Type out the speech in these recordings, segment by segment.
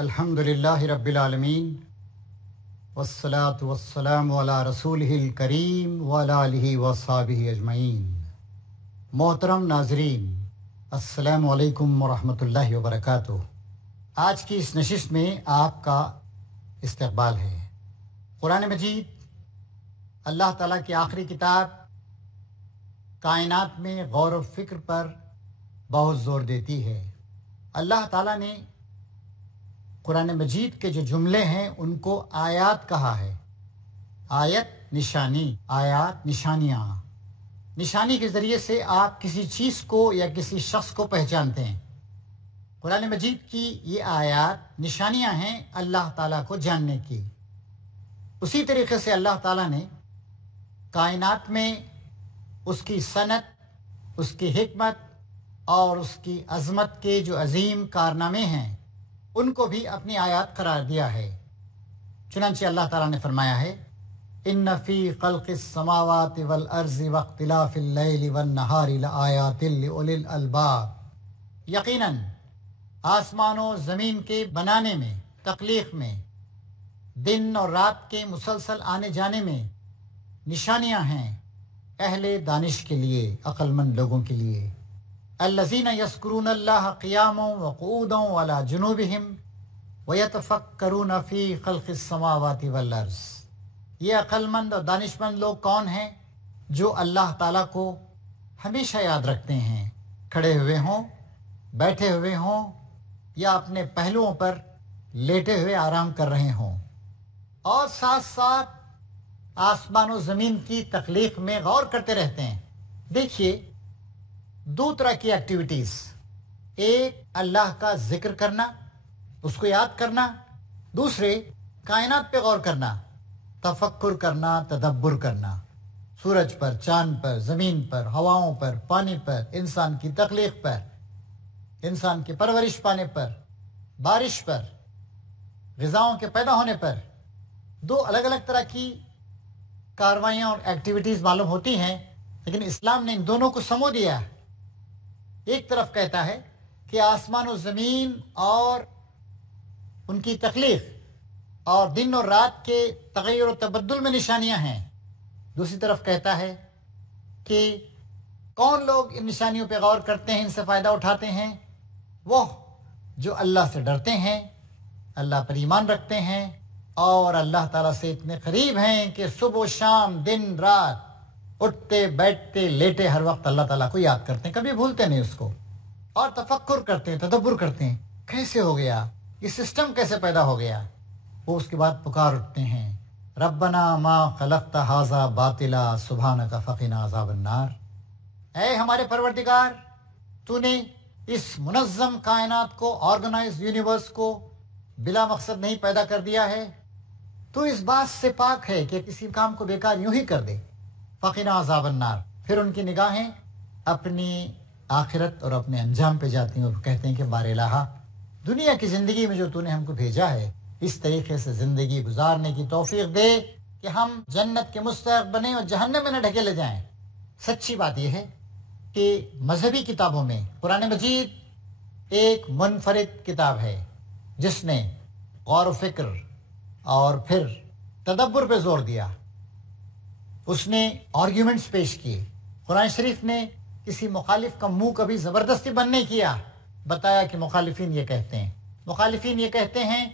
الحمدللہ رب العالمین والصلاة والسلام علی رسولہ الکریم وعلی آلہ وصحبہ اجمعین۔ محترم ناظرین، السلام علیکم ورحمۃ اللہ وبرکاتہ۔ آج کی اس نشست میں آپ کا استقبال ہے۔ قرآن مجید اللہ تعالیٰ کی آخری کتاب کائنات میں غور و فکر پر بہت زور دیتی ہے۔ اللہ تعالیٰ نے قرآن مجید کے جو جملے ہیں ان کو آیات کہا ہے۔ آیت نشانی، آیات نشانیاں۔ نشانی کے ذریعے سے آپ کسی چیز کو یا کسی شخص کو پہچانتے ہیں۔ قرآن مجید کی یہ آیات نشانیاں ہیں اللہ تعالیٰ کو جاننے کی۔ اسی طریقے سے اللہ تعالیٰ نے کائنات میں اس کی صنعت، اس کی حکمت اور اس کی عظمت کے جو عظیم کارنامے ہیں ان کو بھی اپنی آیات قرار دیا ہے۔ چنانچہ اللہ تعالیٰ نے فرمایا ہے، ان فی خلق السماوات والارض واختلاف اللیل والنہار لآیات لأولی الالباب۔ یقیناً آسمان و زمین کے بنانے میں، تخلیق میں، دن اور رات کے مسلسل آنے جانے میں نشانیاں ہیں اہل دانش کے لیے، عقل مند لوگوں کے لیے۔ الذین یذکرون اللہ قیاما وقعودا وعلی جنوبہم ویتفکرون فی خلق السماوات والارض۔ یہ عقل مند اور دانش مند لوگ کون ہیں؟ جو اللہ تعالیٰ کو ہمیشہ یاد رکھتے ہیں، کھڑے ہوئے ہوں، بیٹھے ہوئے ہوں یا اپنے پہلوؤں پر لیٹے ہوئے آرام کر رہے ہوں، اور ساتھ ساتھ آسمان و زمین کی تخلیق میں غور کرتے رہتے ہیں۔ دیکھیے، دو طرح کی ایکٹیویٹیز، ایک اللہ کا ذکر کرنا، اس کو یاد کرنا، دوسرے کائنات پہ غور کرنا، تفکر کرنا، تدبر کرنا، سورج پر، چاند پر، زمین پر، ہواؤں پر، پانی پر، انسان کی تخلیق پر، انسان کی پرورش پانے پر، بارش پر، غذاؤں کے پیدا ہونے پر۔ دو الگ الگ طرح کی کاروائیاں اور ایکٹیویٹیز معلوم ہوتی ہیں، لیکن اسلام نے ان دونوں کو سمو دیا ہے۔ ایک طرف کہتا ہے کہ آسمان و زمین اور ان کی تخلیق اور دن اور رات کے تغیر و تبدل میں نشانیاں ہیں، دوسری طرف کہتا ہے کہ کون لوگ ان نشانیوں پہ غور کرتے ہیں، ان سے فائدہ اٹھاتے ہیں؟ وہ جو اللہ سے ڈرتے ہیں، اللہ پر ایمان رکھتے ہیں اور اللہ تعالیٰ سے اتنے قریب ہیں کہ صبح و شام، دن رات، اٹھتے بیٹھتے لیٹے ہر وقت اللہ تعالیٰ کو یاد کرتے ہیں، کبھی بھولتے نہیں اس کو، اور تفکر کرتے ہیں، تدبر کرتے ہیں، کیسے ہو گیا یہ سسٹم، کیسے پیدا ہو گیا۔ وہ اس کے بعد پکار اٹھتے ہیں، ربنا ما خلقت ھذا باطلا سبحانک فقنا عذاب النار۔ اے ہمارے پروردگار، تو نے اس منظم کائنات کو، آرگنائز یونیورس کو بلا مقصد نہیں پیدا کر دیا ہے، تو اس بات سے پاک ہے کہ کسی کام کو بیکار یوں ہی کر دے۔ فقنا عذاب النار۔ پھر ان کی نگاہیں اپنی آخرت اور اپنے انجام پہ جاتی ہیں اور کہتے ہیں کہ بار الہ، دنیا کی زندگی میں جو تو نے ہم کو بھیجا ہے، اس طریقے سے زندگی گزارنے کی توفیق دے کہ ہم جنت کے مستحق بنیں اور جہنم میں نہ ڈھکیلے جائیں۔ سچی بات یہ ہے کہ مذہبی کتابوں میں قرآن مجید ایک منفرد کتاب ہے جس نے غور و فکر اور پھر تدبر پہ زور دیا، اس نے آرگیومنٹس پیش کیے۔ قرآن شریف نے کسی مخالف کا منہ کبھی زبردستی بند نہیں کیا، بتایا کہ مخالفین یہ کہتے ہیں، مخالفین یہ کہتے ہیں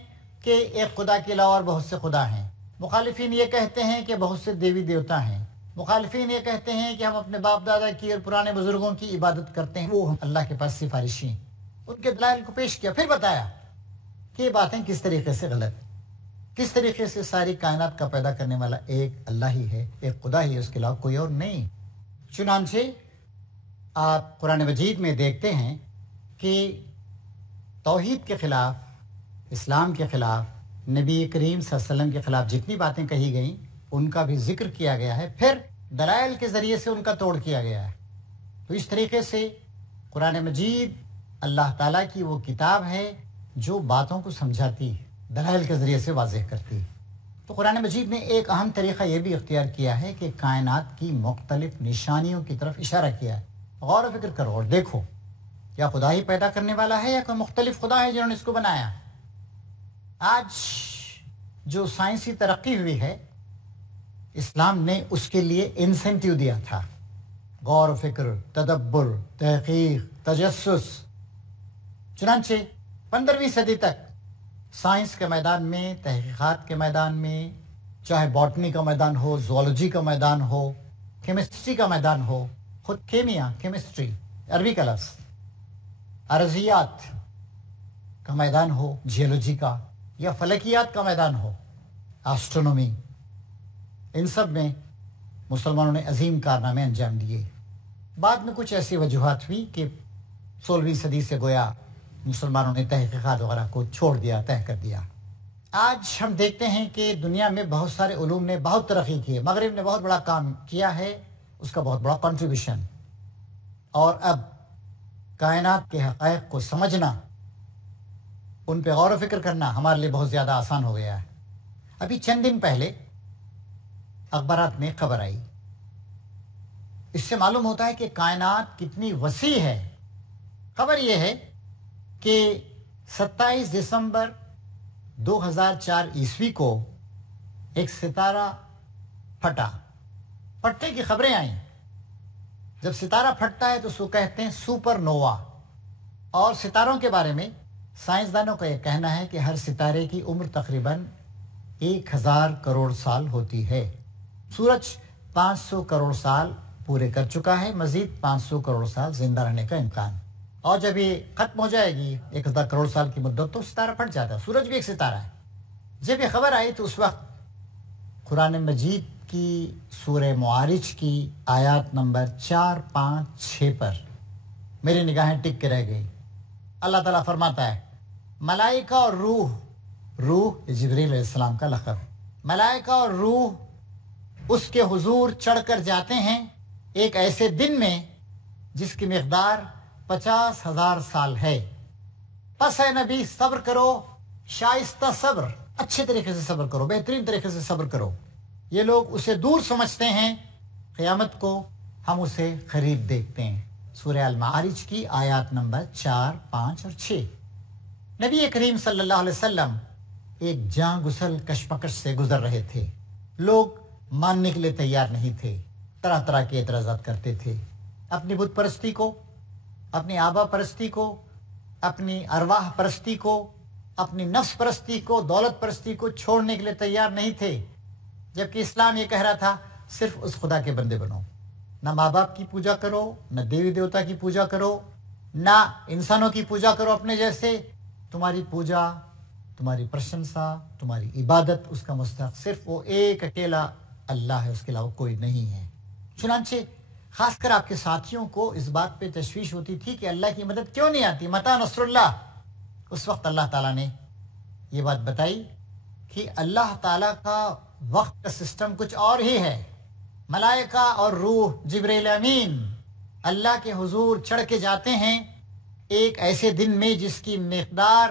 کہ ایک خدا کے علاوہ اور بہت سے خدا ہیں، مخالفین یہ کہتے ہیں کہ بہت سے دیوی دیوتا ہیں، مخالفین یہ کہتے ہیں کہ ہم اپنے باپ دادا کی اور پرانے بزرگوں کی عبادت کرتے ہیں، وہ اللہ کے پاس سفارشی ہیں۔ ان کے دلائل کو پیش کیا، پھر بتایا کہ یہ باتیں کس طریقے سے غلط ہیں، کس طریقے سے ساری کائنات کا پیدا کرنے والا ایک اللہ ہی ہے، ایک خدا ہی ہے، اس کے علاوہ کوئی اور نہیں۔ چنانچہ آپ قرآن مجید میں دیکھتے ہیں کہ توحید کے خلاف، اسلام کے خلاف، نبی کریم صلی اللہ علیہ وسلم کے خلاف جتنی باتیں کہی گئیں ان کا بھی ذکر کیا گیا ہے، پھر دلائل کے ذریعے سے ان کا توڑ کیا گیا ہے۔ تو اس طریقے سے قرآن مجید اللہ تعالیٰ کی وہ کتاب ہے جو باتوں کو سمجھاتی ہے، دلائل کے ذریعے سے واضح کرتی ہے۔ تو قرآن مجید نے ایک اہم طریقہ یہ بھی اختیار کیا ہے کہ کائنات کی مختلف نشانیوں کی طرف اشارہ کیا ہے۔ غور و فکر کرو اور دیکھو، کیا خدا ہی پیدا کرنے والا ہے یا کوئی مختلف خدا ہے جنہوں نے اس کو بنایا؟ آج جو سائنسی ترقی ہوئی ہے، اسلام نے اس کے لیے انسینٹیو دیا تھا، غور و فکر، تدبر، تحقیق، تجسس۔ چنانچہ 15ویں صدی تک سائنس کے میدان میں، تحقیقات کے میدان میں، چاہے باٹنی کا میدان ہو، زوالوجی کا میدان ہو، کیمسٹری کا میدان ہو، خود کیمیا، کیمسٹری عربی کا لفظ، ارضیات کا میدان ہو، جیولوجی کا، یا فلکیات کا میدان ہو، آسٹرونومی، ان سب میں مسلمانوں نے عظیم کارنامے انجام دیے۔ بعد میں کچھ ایسی وجوہات ہوئی کہ 16ویں صدی سے گویا مسلمانوں نے تحقیقات وغیرہ کو چھوڑ دیا، طے کر دیا۔ آج ہم دیکھتے ہیں کہ دنیا میں بہت سارے علوم نے بہت ترقی کی ہے، مغرب نے بہت بڑا کام کیا ہے، اس کا بہت بڑا کنٹریبیوشن، اور اب کائنات کے حقائق کو سمجھنا، ان پہ غور و فکر کرنا ہمارے لیے بہت زیادہ آسان ہو گیا ہے۔ ابھی چند دن پہلے اخبارات میں خبر آئی، اس سے معلوم ہوتا ہے کہ کائنات کتنی وسیع ہے۔ خبر یہ ہے کہ 27 دسمبر 2004 عیسوی کو ایک ستارہ پھٹا، پھٹنے کی خبریں آئیں۔ جب ستارہ پھٹتا ہے تو اس کو کہتے ہیں سپر نووا، اور ستاروں کے بارے میں سائنسدانوں کا یہ کہنا ہے کہ ہر ستارے کی عمر تقریباً 1000 کروڑ سال ہوتی ہے۔ سورج 500 کروڑ سال پورے کر چکا ہے، مزید 500 کروڑ سال زندہ رہنے کا امکان، اور جب یہ ختم ہو جائے گی 1000 کروڑ سال کی مدت تو ستارہ پھٹ جاتا ہے۔ سورج بھی ایک ستارہ ہے۔ جب یہ خبر آئی تو اس وقت قرآن مجید کی سورہ معارج کی آیات نمبر 4، 5، 6 پر میری نگاہیں ٹک کے رہ گئی۔ اللہ تعالیٰ فرماتا ہے، ملائکہ اور روح جبریل علیہ السلام کا لقب، ملائکہ اور روح اس کے حضور چڑھ کر جاتے ہیں ایک ایسے دن میں جس کی مقدار 50,000 سال ہے۔ پس اے نبی صبر کرو، شائستہ صبر، اچھے طریقے سے صبر کرو، بہترین طریقے سے صبر کرو۔ یہ لوگ اسے دور سمجھتے ہیں، قیامت کو ہم اسے قریب دیکھتے ہیں۔ سورہ المعارج کی آیات نمبر 4، 5 اور 6۔ نبی کریم صلی اللہ علیہ وسلم ایک جاں گسل کشمکش سے گزر رہے تھے۔ لوگ ماننے کے لیے تیار نہیں تھے، طرح طرح کے اعتراضات کرتے تھے، اپنی بت پرستی کو، اپنی آبا پرستی کو، اپنی ارواح پرستی کو، اپنی نفس پرستی کو، دولت پرستی کو چھوڑنے کے لیے تیار نہیں تھے، جبکہ اسلام یہ کہہ رہا تھا صرف اس خدا کے بندے بنو، نہ ماں باپ کی پوجا کرو، نہ دیوی دیوتا کی پوجا کرو، نہ انسانوں کی پوجا کرو اپنے جیسے۔ تمہاری پوجا، تمہاری پرشنسا، تمہاری عبادت، اس کا مستحق صرف وہ ایک اکیلا اللہ ہے، اس کے علاوہ کوئی نہیں ہے۔ چنانچہ خاص کر آپ کے ساتھیوں کو اس بات پہ تشویش ہوتی تھی کہ اللہ کی مدد کیوں نہیں آتی، متى نصر اللہ۔ اس وقت اللہ تعالیٰ نے یہ بات بتائی کہ اللہ تعالیٰ کا وقت کا سسٹم کچھ اور ہی ہے۔ ملائکہ اور روح جبریل امین اللہ کے حضور چڑھ کے جاتے ہیں ایک ایسے دن میں جس کی مقدار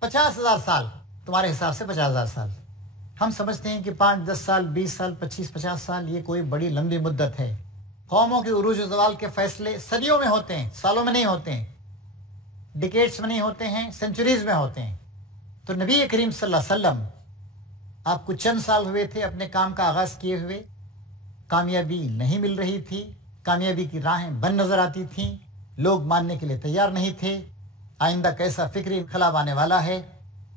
50,000 سال، تمہارے حساب سے 50,000 سال۔ ہم سمجھتے ہیں کہ 5، 10 سال، 20 سال، 25، 50 سال یہ کوئی بڑی لمبی مدت ہے۔ قوموں کے عروج و زوال کے فیصلے صدیوں میں ہوتے ہیں، سالوں میں نہیں ہوتے ہیں، ڈیکیڈز میں نہیں ہوتے ہیں، سینچوریز میں ہوتے ہیں۔ تو نبی کریم صلی اللہ علیہ وسلم آپ کو چند سال ہوئے تھے اپنے کام کا آغاز کیے ہوئے، کامیابی نہیں مل رہی تھی، کامیابی کی راہیں بند نظر آتی تھیں، لوگ ماننے کے لیے تیار نہیں تھے، آئندہ کیسا فکری انقلاب آنے والا ہے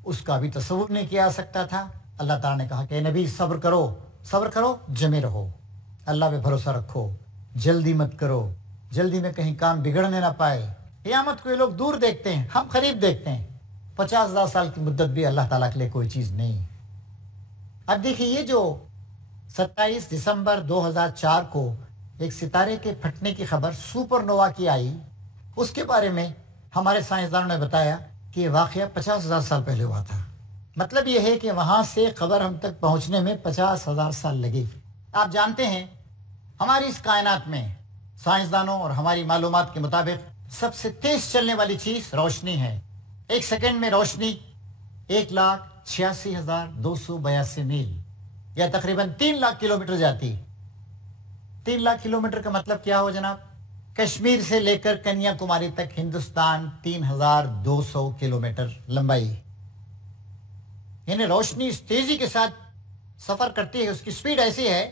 اس کا بھی تصور نہیں کیا جا سکتا تھا۔ اللہ تعالیٰ نے کہا کہ اے نبی صبر کرو، صبر کرو، جمے رہو، اللہ پہ بھروسہ رکھو، جلدی مت کرو، جلدی میں کہیں کام بگڑنے نہ پائے۔ قیامت کو یہ لوگ دور دیکھتے ہیں، ہم قریب دیکھتے ہیں۔ 50,000 سال کی مدت بھی اللہ تعالیٰ کے لیے کوئی چیز نہیں۔ اب دیکھیے، یہ جو 27 دسمبر 2004 کو ایک ستارے کے پھٹنے کی خبر سپر نووا کی آئی، اس کے بارے میں ہمارے سائنسدانوں نے بتایا کہ یہ واقعہ 50,000 سال پہلے ہوا تھا۔ مطلب یہ ہے کہ وہاں سے خبر ہم تک پہنچنے میں 50,000 سال لگے۔ آپ جانتے ہیں ہماری اس کائنات میں سائنسدانوں اور ہماری معلومات کے مطابق سب سے تیز چلنے والی چیز روشنی ہے۔ ایک سیکنڈ میں روشنی 1,86,282 میل یا تقریباً 3 لاکھ کلومیٹر جاتی۔ 3 لاکھ کلومیٹر کا مطلب کیا ہو جناب؟ کشمیر سے لے کر کنیا کماری تک ہندوستان 3,200 کلومیٹر لمبائی۔ یعنی روشنی اس تیزی کے ساتھ سفر کرتی ہے، اس کی سپیڈ ایسی ہے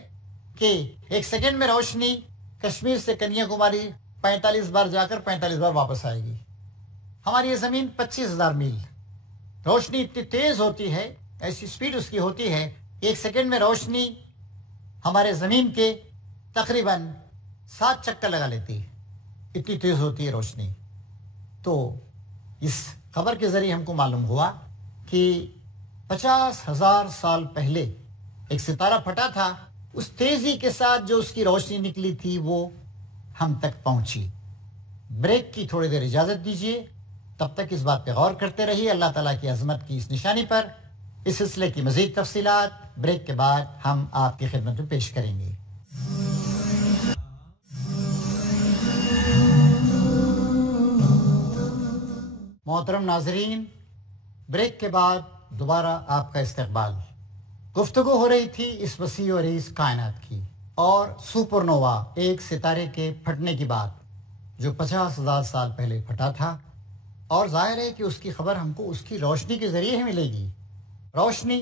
کہ 1 سیکنڈ میں روشنی کشمیر سے کنیا کماری 45 بار جا کر 45 بار واپس آئے گی۔ ہماری یہ زمین 25,000 میل، روشنی اتنی تیز ہوتی ہے، ایسی سپیڈ اس کی ہوتی ہے، 1 سیکنڈ میں روشنی ہمارے زمین کے تقریباً 7 چکر لگا لیتی ہے، اتنی تیز ہوتی ہے روشنی۔ تو اس خبر کے ذریعے ہم کو معلوم ہوا کہ 50,000 سال پہلے ایک ستارہ پھٹا تھا، اس تیزی کے ساتھ جو اس کی روشنی نکلی تھی وہ ہم تک پہنچی۔ بریک کی تھوڑی دیر اجازت دیجیے، تب تک اس بات پہ غور کرتے رہیے اللہ تعالیٰ کی عظمت کی اس نشانی پر۔ اس سلسلے کی مزید تفصیلات بریک کے بعد ہم آپ کی خدمت میں پیش کریں گے۔ محترم ناظرین، بریک کے بعد دوبارہ آپ کا استقبال۔ گفتگو ہو رہی تھی اس وسیع و عریض کائنات کی اور سپر نووا، ایک ستارے کے پھٹنے کی بات جو 50,000 سال پہلے پھٹا تھا، اور ظاہر ہے کہ اس کی خبر ہم کو اس کی روشنی کے ذریعے ہی ملے گی۔ روشنی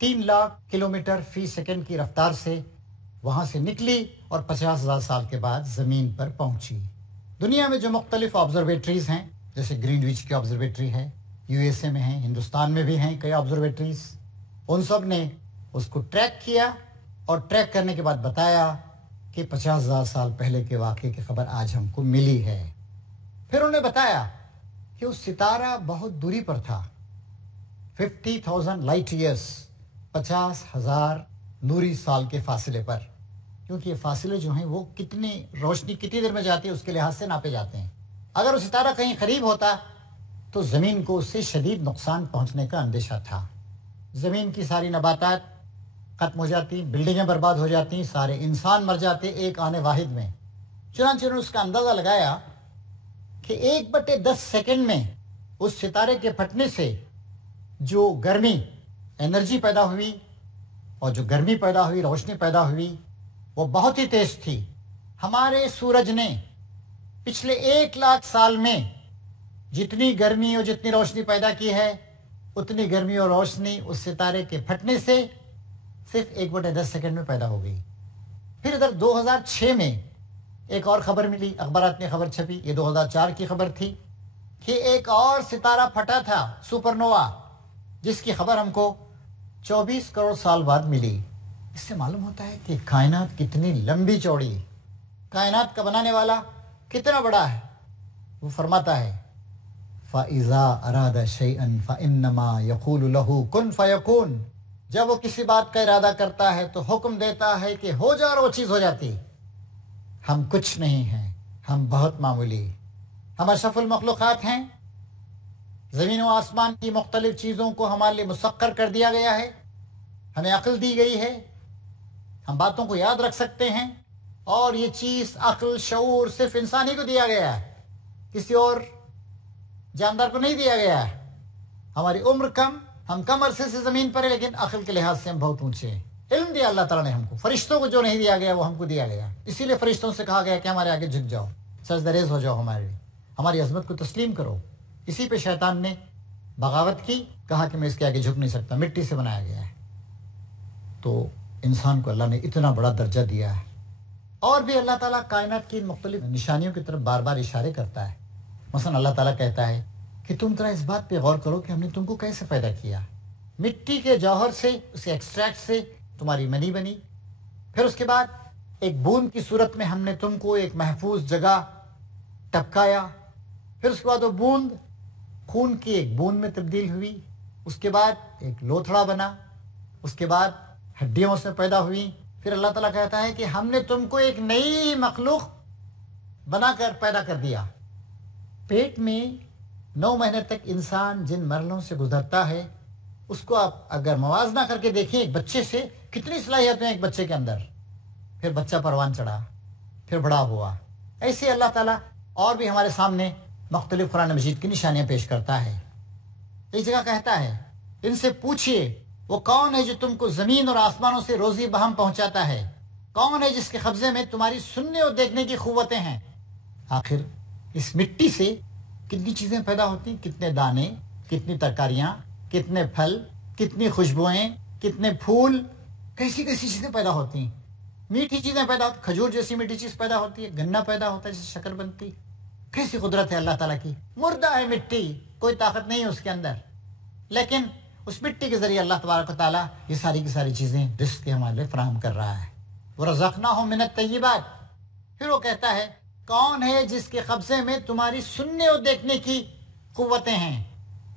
3 لاکھ کلومیٹر فی سیکنڈ کی رفتار سے وہاں سے نکلی اور 50,000 سال کے بعد زمین پر پہنچی۔ دنیا میں جو مختلف آبزرویٹریز ہیں، جیسے گرین وچ کی آبزرویٹری ہے، یو ایس اے میں ہیں، ہندوستان میں بھی ہیں کئی آبزرویٹریز، ان سب نے اس کو ٹریک کیا اور ٹریک کرنے کے بعد بتایا کہ 50,000 سال پہلے کے واقعے کی خبر آج ہم کو ملی ہے۔ پھر انہوں نے بتایا کہ اس ستارہ بہت دوری پر تھا، 50,000 لائٹ ایئرس، 50,000 نوری سال کے فاصلے پر، کیونکہ یہ فاصلے جو ہیں وہ کتنی روشنی کتنی دیر میں جاتی ہے اس کے لحاظ سے ناپے جاتے ہیں۔ اگر وہ ستارہ کہیں قریب ہوتا تو زمین کو اس سے شدید نقصان پہنچنے کا اندیشہ تھا، زمین کی ساری نباتات ختم ہو جاتی، بلڈنگیں برباد ہو جاتی، سارے انسان مر جاتے ایک آنے واحد میں۔ چنانچہ انہوں نے اس کا اندازہ لگایا کہ 1/10 سیکنڈ میں اس ستارے کے پھٹنے سے جو گرمی انرجی پیدا ہوئی اور جو گرمی پیدا ہوئی، روشنی پیدا ہوئی، وہ بہت ہی تیز تھی۔ ہمارے سورج نے پچھلے 1 لاکھ سال میں جتنی گرمی اور جتنی روشنی پیدا کی ہے، اتنی گرمی اور روشنی اس ستارے کے پھٹنے سے صرف 1/10 سیکنڈ میں پیدا ہو گئی۔ پھر ادھر 2006 میں ایک اور خبر ملی، اخبارات میں خبر چھپی، یہ 2004 کی خبر تھی کہ ایک اور ستارہ پھٹا تھا، سپر نووا، جس کی خبر ہم کو 24 کروڑ سال بعد ملی۔ اس سے معلوم ہوتا ہے کہ کائنات کتنی لمبی چوڑی، کائنات کا بنانے والا کتنا بڑا ہے۔ وہ فرماتا ہے فَإِذَا أَرَادَ شَيْئًا فَإِنَّمَا يَقُولُ لَهُ كُن فَيَكُونُ، جب وہ کسی بات کا ارادہ کرتا ہے تو حکم دیتا ہے کہ ہو جا، اور وہ چیز ہو جاتی۔ ہم کچھ نہیں ہیں، ہم بہت معمولی، ہم اشرف المخلوقات ہیں۔ زمین و آسمان کی مختلف چیزوں کو ہمارے لیے مسخر کر دیا گیا ہے، ہمیں عقل دی گئی ہے، ہم باتوں کو یاد رکھ سکتے ہیں، اور یہ چیز عقل شعور صرف انسان ہی کو دیا گیا ہے، کسی اور جاندار کو نہیں دیا گیا ہے۔ ہماری عمر کم، ہم کم عرصے سے زمین پر ہیں، لیکن عقل کے لحاظ سے ہم بہت اونچے ہیں۔ علم دیا اللہ تعالیٰ نے ہم کو، فرشتوں کو جو نہیں دیا گیا وہ ہم کو دیا گیا، اسی لیے فرشتوں سے کہا گیا کہ ہمارے آگے جھک جاؤ، سجدہ ریز ہو جاؤ، ہماری عظمت کو تسلیم کرو۔ اسی پہ شیطان نے بغاوت کی، کہا کہ میں اس کے آگے جھک نہیں سکتا، مٹی سے بنایا گیا ہے۔ تو انسان کو اللہ نے اتنا بڑا درجہ دیا ہے، اور بھی اللہ تعالیٰ کائنات کی مختلف نشانیوں کی طرف بار بار اشارے کرتا ہے۔ مثلا اللہ تعالیٰ کہتا ہے کہ تم ذرا اس بات پہ غور کرو کہ ہم نے تم کو کیسے پیدا کیا۔ مٹی کے جوہر سے، اسے ایکسٹریکٹ سے تمہاری منی بنی، پھر اس کے بعد ایک بوند کی صورت میں ہم نے تم کو ایک محفوظ جگہ ٹپکایا، پھر اس کے بعد وہ بوند خون کی ایک بوند میں تبدیل ہوئی، اس کے بعد ایک لوتھڑا بنا، اس کے بعد ہڈیوں سے پیدا ہوئی۔ پھر اللہ تعالیٰ کہتا ہے کہ ہم نے تم کو ایک نئی مخلوق بنا کر پیدا کر دیا۔ پیٹ میں 9 مہینے تک انسان جن مرحلوں سے گزرتا ہے، اس کو آپ اگر موازنہ کر کے دیکھیں ایک بچے سے، کتنی صلاحیتیں ایک بچے کے اندر، پھر بچہ پروان چڑھا، پھر بڑا ہوا۔ ایسے اللہ تعالیٰ اور بھی ہمارے سامنے مختلف قرآن مجید کی نشانیاں پیش کرتا ہے۔ ایک جگہ کہتا ہے ان سے پوچھئے وہ کون ہے جو تم کو زمین اور آسمانوں سے روزی بہم پہنچاتا ہے، کون ہے جس کے قبضے میں تمہاری سننے اور دیکھنے کی قوتیں ہیں۔ آخر اس مٹی سے کتنی چیزیں پیدا ہوتی، کتنے دانے، کتنی ترکاریاں، کتنے پھل، کتنی خوشبوئیں، کتنے پھول، کیسی کیسی چیزیں پیدا ہوتی ہیں، میٹھی چیزیں پیدا ہوتی، کھجور جیسی میٹھی چیز پیدا ہوتی ہے، گنا پیدا ہوتا ہے جس سے شکر بنتی. کیسی قدرت ہے اللہ تعالیٰ کی. مردہ ہے مٹی، کوئی طاقت نہیں ہے اس کے اندر، لیکن اس مٹی کے ذریعے اللہ تبارک و تعالیٰ یہ ساری کی ساری چیزیں رزق کے ہمارے لیے فراہم کر رہا ہے. وَرَزَقْنَاهُم مِّنَ الطَّيِّبَاتِ. پھر وہ کہتا ہے کون ہے جس کے قبضے میں تمہاری سننے اور دیکھنے کی قوتیں ہیں.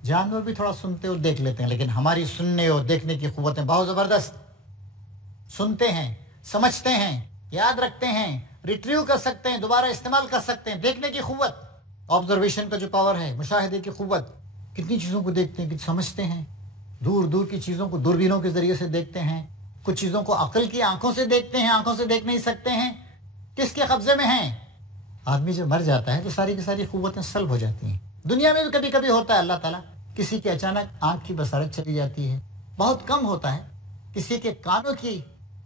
جانور بھی تھوڑا سنتے اور دیکھ لیتے ہیں، لیکن ہماری سننے اور دیکھنے کی قوتیں بہت زبردست. سنتے ہیں، سمجھتے ہیں، یاد رکھتے ہیں، ریٹریو کر سکتے ہیں، دوبارہ استعمال کر سکتے ہیں. دیکھنے کی قوت، آبزرویشن کا جو پاور ہے، مشاہدے کی قوت، کتنی چیزوں کو دیکھتے ہیں، کچھ سمجھتے ہیں، دور دور کی چیزوں کو دوربینوں کے ذریعے سے دیکھتے ہیں، کچھ چیزوں کو عقل کی آنکھوں سے دیکھتے ہیں، آنکھوں سے دیکھ نہیں سکتے ہیں. کس کے قبضے میں ہیں؟ آدمی جب مر جاتا ہے تو ساری کی ساری قوتیں سلب ہو جاتی ہیں. دنیا میں بھی کبھی کبھی ہوتا ہے، اللہ تعالیٰ کسی کی اچانک آنکھ کی بصارت چلی جاتی ہے، بہت کم ہوتا ہے. کسی کے کانوں کی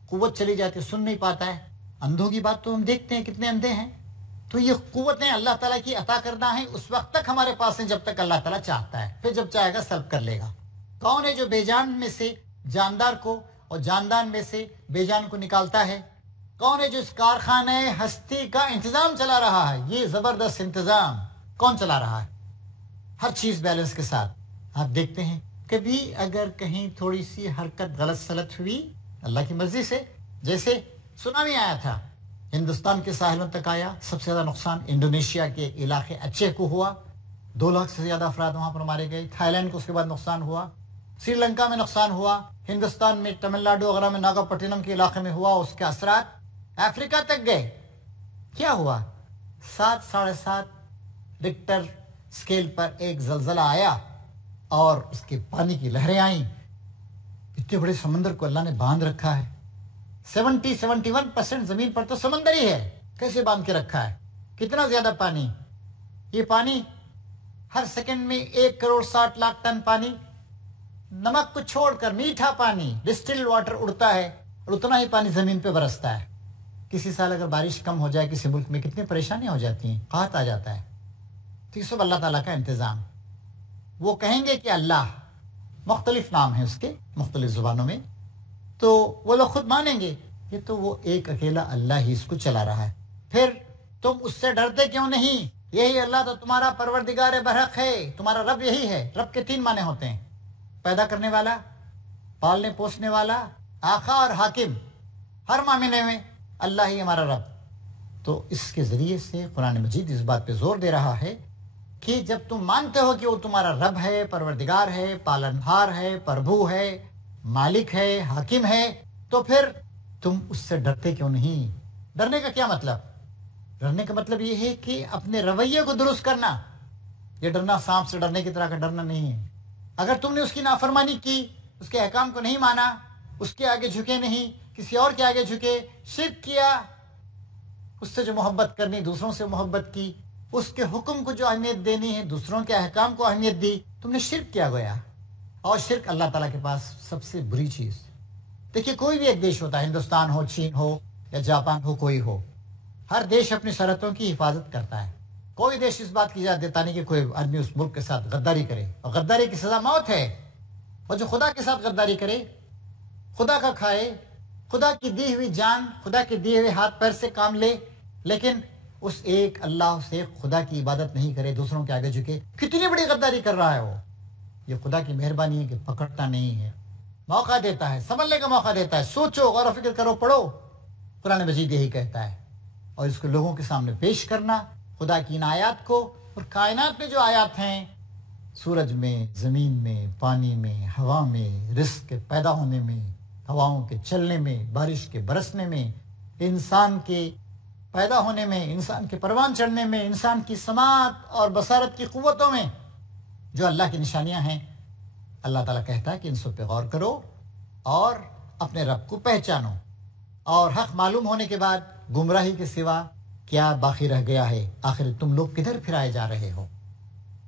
قوت چلی جاتی ہے، سن نہیں پاتا ہے. اندھوں کی بات تو ہم دیکھتے ہیں کتنے اندھے ہیں. تو یہ قوتیں اللہ تعالیٰ کی عطا کردہ ہیں، اس وقت تک ہمارے پاس ہیں جب تک اللہ تعالیٰ چاہتا ہے، پھر جب چاہے گا سلب کر لے گا. کون ہے جو بے جان میں سے جاندار کو اور جاندان میں سے بے جان کو نکالتا ہے؟ کون ہے جو اس کارخانہ ہستی کا انتظام چلا رہا ہے؟ یہ زبردست انتظام کون چلا رہا ہے؟ ہر چیز بیلنس کے ساتھ. آپ دیکھتے ہیں کبھی اگر کہیں تھوڑی سی حرکت غلط سلط ہوئی اللہ کی مرضی سے، جیسے سونامی آیا تھا، ہندوستان کے ساحلوں تک آیا، سب سے زیادہ نقصان انڈونیشیا کے علاقے اچے کو ہوا، 2 لاکھ سے زیادہ افراد وہاں پر مارے گئے. تھائی لینڈ کو اس کے بعد نقصان ہوا، سری لنکا میں نقصان ہوا، ہندوستان میں تمل ناڈو وغیرہ میں ناگا پٹنم کے علاقے میں ہوا، اس کے اثرات افریقہ تک گئے. کیا ہوا؟ 7.7 ریکٹر اسکیل پر ایک زلزلہ آیا اور اس کے پانی کی لہریں آئیں. اتنے بڑے سمندر کو اللہ نے باندھ رکھا ہے. 71% زمین پر تو سمندر ہی ہے. کیسے باندھ کے رکھا ہے؟ کتنا زیادہ پانی. یہ پانی ہر سیکنڈ میں 1.60 کروڑ ٹن پانی، نمک کو چھوڑ کر میٹھا پانی، ڈسٹلڈ واٹر اڑتا ہے، اور اتنا ہی پانی زمین پہ برستا ہے. کسی سال اگر بارش کم ہو جائے کسی ملک میں کتنی پریشانیاں ہو جاتی ہیں، قحط آ جاتا ہے. تو یہ سب اللہ تعالیٰ کا انتظام. وہ کہیں گے کہ اللہ، مختلف نام ہیں اس کے مختلف زبانوں میں، تو وہ لوگ خود مانیں گے یہ تو وہ ایک اکیلا اللہ ہی اس کو چلا رہا ہے. پھر تم اس سے ڈرتے کیوں نہیں؟ یہی اللہ تو تمہارا پروردگار برحق ہے، تمہارا رب یہی ہے. رب کے 3 معنی ہوتے ہیں: پیدا کرنے والا، پالنے پوسنے والا، آقا اور حاکم. ہر معاملے میں اللہ ہی ہمارا رب. تو اس کے ذریعے سے قرآن مجید اس بات پہ زور دے رہا ہے کہ جب تم مانتے ہو کہ وہ تمہارا رب ہے، پروردگار ہے، پالنہار ہے، پربھو ہے، مالک ہے، حاکم ہے، تو پھر تم اس سے ڈرتے کیوں نہیں؟ ڈرنے کا کیا مطلب؟ ڈرنے کا مطلب یہ ہے کہ اپنے رویے کو درست کرنا. یہ ڈرنا سانپ سے ڈرنے کی طرح کا ڈرنا نہیں ہے. اگر تم نے اس کی نافرمانی کی، اس کے احکام کو نہیں مانا، اس کے آگے جھکے نہیں، کسی اور کے آگے جھکے، شرک کیا، اس سے جو محبت کرنی دوسروں سے محبت کی، اس کے حکم کو جو اہمیت دینی ہے دوسروں کے احکام کو اہمیت دی، تم نے شرک کیا گویا. اور شرک اللہ تعالیٰ کے پاس سب سے بری چیز. دیکھیے کوئی بھی ایک دیش ہوتا ہے، ہندوستان ہو، چین ہو یا جاپان ہو، کوئی ہو، ہر دیش اپنی سرحدوں کی حفاظت کرتا ہے. کوئی دیش اس بات کی اجازت دیتا نہیں کہ کوئی آدمی اس ملک کے ساتھ غداری کرے، اور غداری کی سزا موت ہے. اور جو خدا کے ساتھ غداری کرے، خدا کا کھائے، خدا کی دی ہوئی جان، خدا کے دیے ہوئے ہاتھ پیر سے کام لے، لیکن اس ایک اللہ سے خدا کی عبادت نہیں کرے، دوسروں کے آگے جھکے، کتنی بڑی غداری کر رہا ہے وہ. یہ خدا کی مہربانی ہے کہ پکڑتا نہیں ہے، موقع دیتا ہے، سنبھلنے کا موقع دیتا ہے. سوچو، غور و فکر کرو، پڑھو. قرآن مجید یہی کہتا ہے. اور اس کو لوگوں کے سامنے پیش کرنا، خدا کی ان آیات کو. اور کائنات میں جو آیات ہیں، سورج میں، زمین میں، پانی میں، ہوا میں، رزق کے پیدا ہونے میں، ہواؤں کے چلنے میں، بارش کے برسنے میں، انسان کے پیدا ہونے میں، انسان کے پروان چڑھنے میں، انسان کی سماعت اور بصارت کی قوتوں میں جو اللہ کی نشانیاں ہیں، اللہ تعالیٰ کہتا ہے کہ ان سب پہ غور کرو اور اپنے رب کو پہچانو. اور حق معلوم ہونے کے بعد گمراہی کے سوا کیا باقی رہ گیا ہے؟ آخر تم لوگ کدھر پھرائے جا رہے ہو؟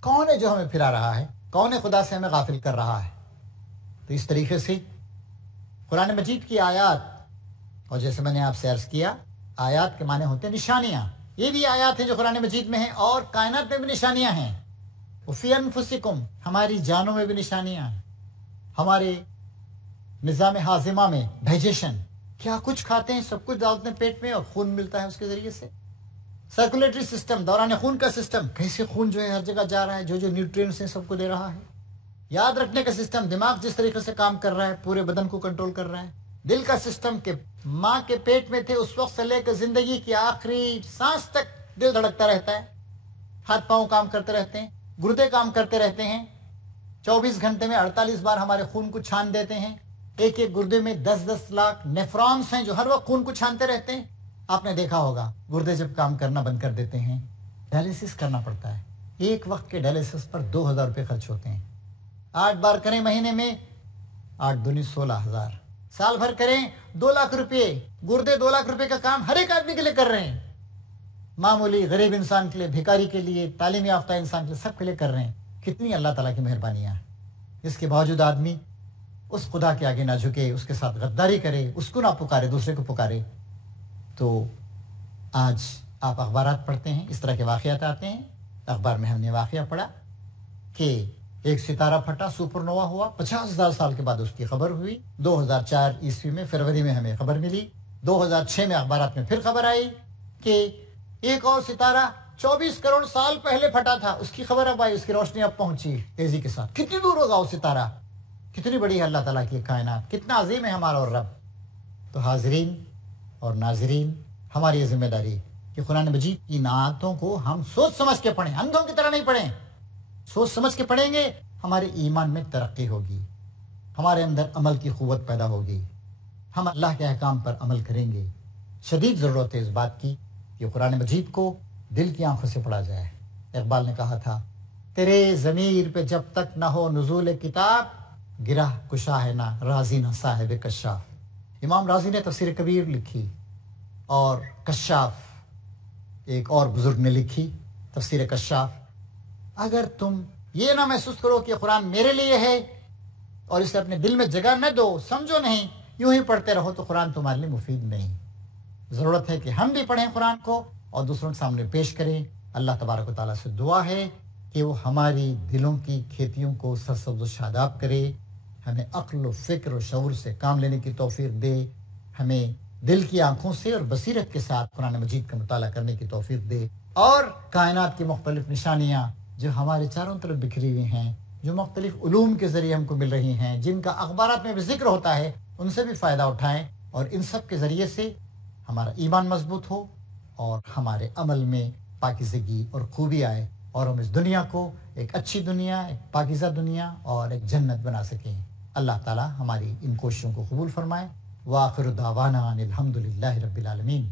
کون ہے جو ہمیں پھرا رہا ہے؟ کون ہے خدا سے ہمیں غافل کر رہا ہے؟ تو اس طریقے سے قرآن مجید کی آیات، اور جیسے میں نے آپ سے عرض کیا، آیات کے معنی ہوتے ہیں نشانیاں. یہ بھی آیات ہیں جو قرآن مجید میں ہیں، اور کائنات میں بھی نشانیاں ہیں. وفی انفسکم، ہماری جانوں میں بھی نشانیاں ہیں، ہمارے نظام ہاضمہ میں ڈائجیشن، کیا کچھ کھاتے ہیں سب کچھ ڈالتے ہیں پیٹ میں اور خون ملتا ہے اس کے ذریعے سے. سرکولیٹری سسٹم، دوران خون کا سسٹم، کیسے خون جو ہے ہر جگہ جا رہا ہے، جو نیوٹرینٹس ہیں سب کو دے رہا ہے. یاد رکھنے کا سسٹم، دماغ جس طریقے سے کام کر رہا ہے پورے بدن کو کنٹرول کر رہا ہے. دل کا سسٹم کہ ماں کے پیٹ میں تھے اس وقت سے لے کر زندگی کی آخری سانس تک دل دھڑکتا رہتا ہے، ہاتھ پاؤں کام کرتے رہتے ہیں، گردے کام کرتے رہتے ہیں. 24 گھنٹے میں 48 بار ہمارے خون کو چھان دیتے ہیں. ایک ایک گردے میں 10-10 لاکھ نیفرونز ہیں جو ہر وقت خون کو چھانتے رہتے ہیں. آپ نے دیکھا ہوگا گردے جب کام کرنا بند کر دیتے ہیں ڈائلیسس کرنا پڑتا ہے. ایک وقت کے ڈائلیسس پر 2000 روپے خرچ ہوتے ہیں. 8 بار کریں مہینے میں 8 دونی 16,000. سال بھر کریں 2 لاکھ روپے. گردے 2 لاکھ روپے کا کام ہر ایک آدمی کے لیے کر رہے ہیں. معمولی غریب انسان کے لیے، بھکاری کے لیے، تعلیم یافتہ انسان کے لیے، سب کے لیے کر رہے ہیں. کتنی اللہ تعالیٰ کی مہربانیاں ہیں. اس کے باوجود آدمی اس خدا کے آگے نہ جھکے، اس کے ساتھ غداری کرے، اس کو نہ پکارے، دوسرے کو پکارے. تو آج آپ اخبارات پڑھتے ہیں، اس طرح کے واقعات آتے ہیں. اخبار میں ہم نے واقعہ پڑھا کہ ایک ستارہ پھٹا، سپر نووا ہوا، 50,000 سال کے بعد اس کی خبر ہوئی. 2004 عیسوی میں فروری میں ہمیں خبر ملی. 2006 میں اخبارات میں پھر خبر آئی کہ ایک اور ستارہ 24 کروڑ سال پہلے پھٹا تھا، اس کی خبر اب آئی، اس کی روشنی اب پہنچی تیزی کے ساتھ. کتنی دور ہوگا وہ ستارہ؟ کتنی بڑی ہے اللہ تعالیٰ کی کائنات، کتنا عظیم ہے ہمارا اور رب. تو حاضرین اور ناظرین، ہماری یہ ذمہ داری کہ قرآن مجید کی آیاتوں کو ہم سوچ سمجھ کے پڑھیں، اندھوں کی طرح نہیں پڑھیں. سوچ سمجھ کے پڑھیں گے ہمارے ایمان میں ترقی ہوگی، ہمارے اندر عمل کی قوت پیدا ہوگی، ہم اللہ کے احکام پر عمل کریں گے. شدید ضرورت ہے اس بات کی کہ قرآن مجید کو دل کی آنکھوں سے پڑھا جائے. اقبال نے کہا تھا، تیرے ضمیر پہ جب تک نہ ہو نزول کتاب، گرہ کشا ہے نہ رازی نہ صاحب کشاف. امام رازی نے تفسیر کبیر لکھی اور کشاف ایک اور بزرگ نے لکھی تفسیر کشاف. اگر تم یہ نہ محسوس کرو کہ قرآن میرے لیے ہے اور اسے اپنے دل میں جگہ نہ دو، سمجھو نہیں، یوں ہی پڑھتے رہو، تو قرآن تمہارے لیے مفید نہیں. ضرورت ہے کہ ہم بھی پڑھیں قرآن کو اور دوسروں کے سامنے پیش کریں. اللہ تبارک و تعالیٰ سے دعا ہے کہ وہ ہماری دلوں کی کھیتیوں کو سرسبز و شاداب کرے، ہمیں عقل و فکر و شعور سے کام لینے کی توفیق دے، ہمیں دل کی آنکھوں سے اور بصیرت کے ساتھ قرآن مجید کا مطالعہ کرنے کی توفیق دے، اور کائنات کی مختلف نشانیاں جو ہمارے چاروں طرف بکھری ہوئی ہیں، جو مختلف علوم کے ذریعے ہم کو مل رہی ہیں، جن کا اخبارات میں بھی ذکر ہوتا ہے، ان سے بھی فائدہ اٹھائیں اور ان سب کے ذریعے سے ہمارا ایمان مضبوط ہو اور ہمارے عمل میں پاکیزگی اور خوبی آئے اور ہم اس دنیا کو ایک اچھی دنیا، ایک پاکیزہ دنیا اور ایک جنت بنا سکیں. اللہ تعالی ہماری ان کوششوں کو قبول فرمائے. وآخر دعوانا ان الحمد للہ رب العالمین.